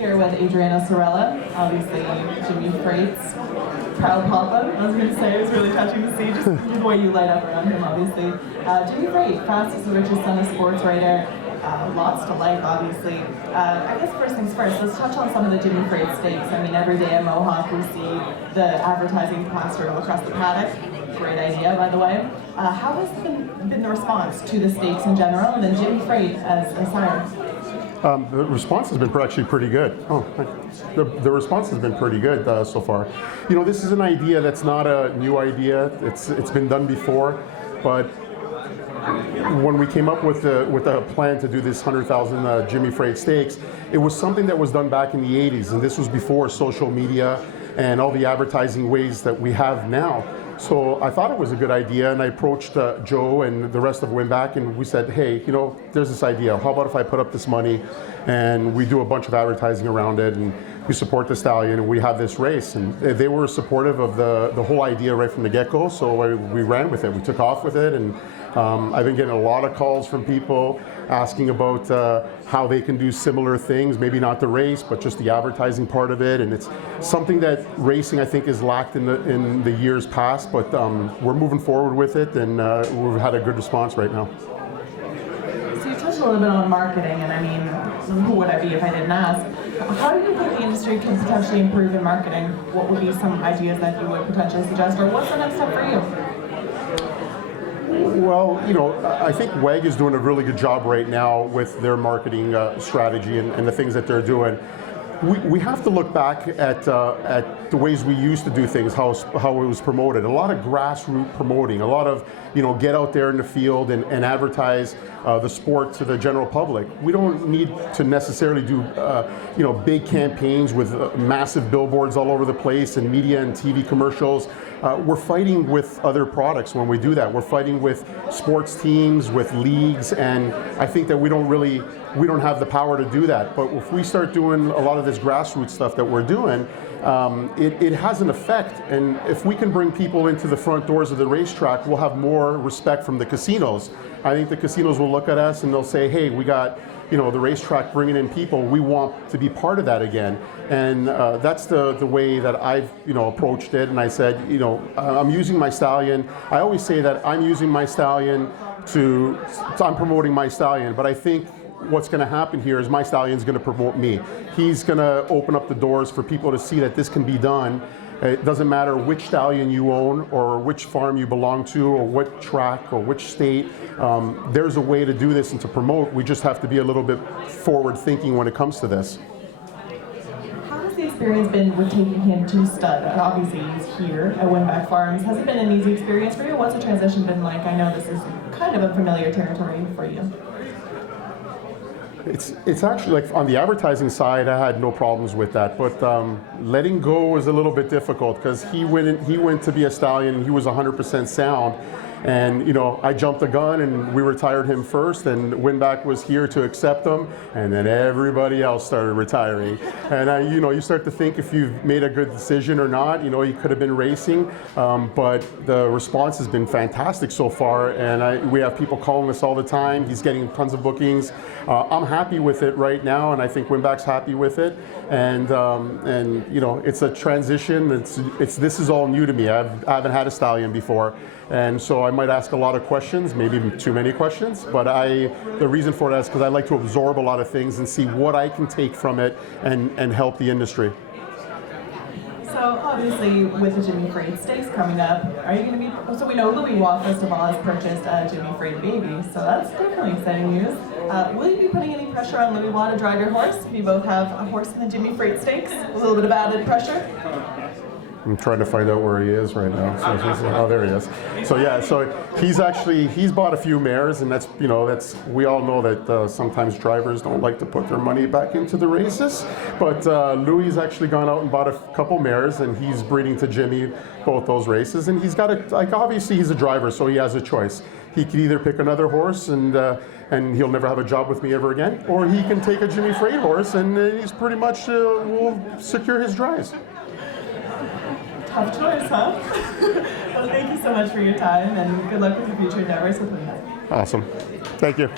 Here with Adriano Sorella, obviously Jimmy Freight's proud papa. I was going to say, it was really touching to see just the way you light up around him, obviously. Jimmy Freight, fastest and richest son of sports writer. Lots to like, obviously. I guess first things first, let's touch on some of the Jimmy Freight stakes. I mean, every day at Mohawk we see the advertising plastered all across the paddock. Great idea, by the way. How has been the response to the stakes in general, and then Jimmy Freight as a sire? The response has been actually pretty good. The response has been pretty good so far. You know, this is an idea that's not a new idea. It's been done before, but when we came up with a plan to do this 100,000 Jimmy Freight stakes, it was something that was done back in the 80s, and this was before social media and all the advertising ways that we have now. So I thought it was a good idea, and I approached Joe and the rest of Winbak, and we said, hey, you know, there's this idea. How about if I put up this money and we do a bunch of advertising around it, and we support the stallion, and we have this race? And they were supportive of the whole idea right from the get-go, so we ran with it. We took off with it, and I've been getting a lot of calls from people asking about how they can do similar things, maybe not the race, but just the advertising part of it. And it's something that racing, I think, is lacked in the years past, but we're moving forward with it, and we've had a good response right now. So you touched a little bit on marketing, and I mean, who would I be if I didn't ask? How do you think the industry can potentially improve in marketing? What would be some ideas that you would potentially suggest, or what's the next step for you? Well, you know, I think WEG is doing a really good job right now with their marketing strategy and the things that they're doing. We have to look back at the ways we used to do things, how it was promoted. A lot of grassroots promoting, a lot of, you know, get out there in the field and advertise the sport to the general public. We don't need to necessarily do, you know, big campaigns with massive billboards all over the place and media and TV commercials. We're fighting with other products when we do that. We're fighting with sports teams, with leagues, and I think that we don't have the power to do that. But if we start doing a lot of this grassroots stuff that we're doing, it has an effect. And if we can bring people into the front doors of the racetrack, we'll have more respect from the casinos. I think the casinos will look at us and they'll say, hey, we got, you know, the racetrack bringing in people. We want to be part of that again. And that's the way that I've, you know, approached it. And I said, you know, I'm using my stallion. I always say that I'm using my stallion I'm promoting my stallion, but I think what's going to happen here is my stallion's going to promote me. He's going to open up the doors for people to see that this can be done. It doesn't matter which stallion you own or which farm you belong to or what track or which state. There's a way to do this and to promote. We just have to be a little bit forward thinking when it comes to this. How has the experience been with taking him to stud? Obviously he's here at Winbak Farms. Has it been an easy experience for you? What's the transition been like? I know this is kind of unfamiliar territory for you. It's actually, like, on the advertising side, I had no problems with that, but letting go was a little bit difficult because he went to be a stallion and he was 100% sound. And, you know, I jumped the gun and we retired him first, and Winbak was here to accept him, and then everybody else started retiring. And you know, you start to think if you've made a good decision or not. You know, he could have been racing, but the response has been fantastic so far, and we have people calling us all the time. He's getting tons of bookings. I'm happy with it right now, and I think Winbak's happy with it. And you know, it's a transition. This is all new to me. I haven't had a stallion before. And so I might ask a lot of questions, maybe too many questions, but the reason for that is because I like to absorb a lot of things and see what I can take from it and help the industry. So obviously with the Jimmy Freight Stakes coming up, are you going to be, so we know Louis Waugh Festival has purchased a Jimmy Freight baby, so that's definitely exciting news. Will you be putting any pressure on Louis Waugh to drive your horse? You both have a horse in the Jimmy Freight Stakes, a little bit of added pressure. I'm trying to find out where he is right now. Oh, there he is. So yeah, so he's bought a few mares, and we all know that sometimes drivers don't like to put their money back into the races. But Louis actually gone out and bought a couple mares, and he's breeding to Jimmy both those races. And he's got obviously he's a driver, so he has a choice. He could either pick another horse and he'll never have a job with me ever again, or he can take a Jimmy Freight horse and he's pretty much will secure his drives. Tough choice, huh? Well, thank you so much for your time, and good luck with your future endeavors with Winbak. Awesome. Thank you.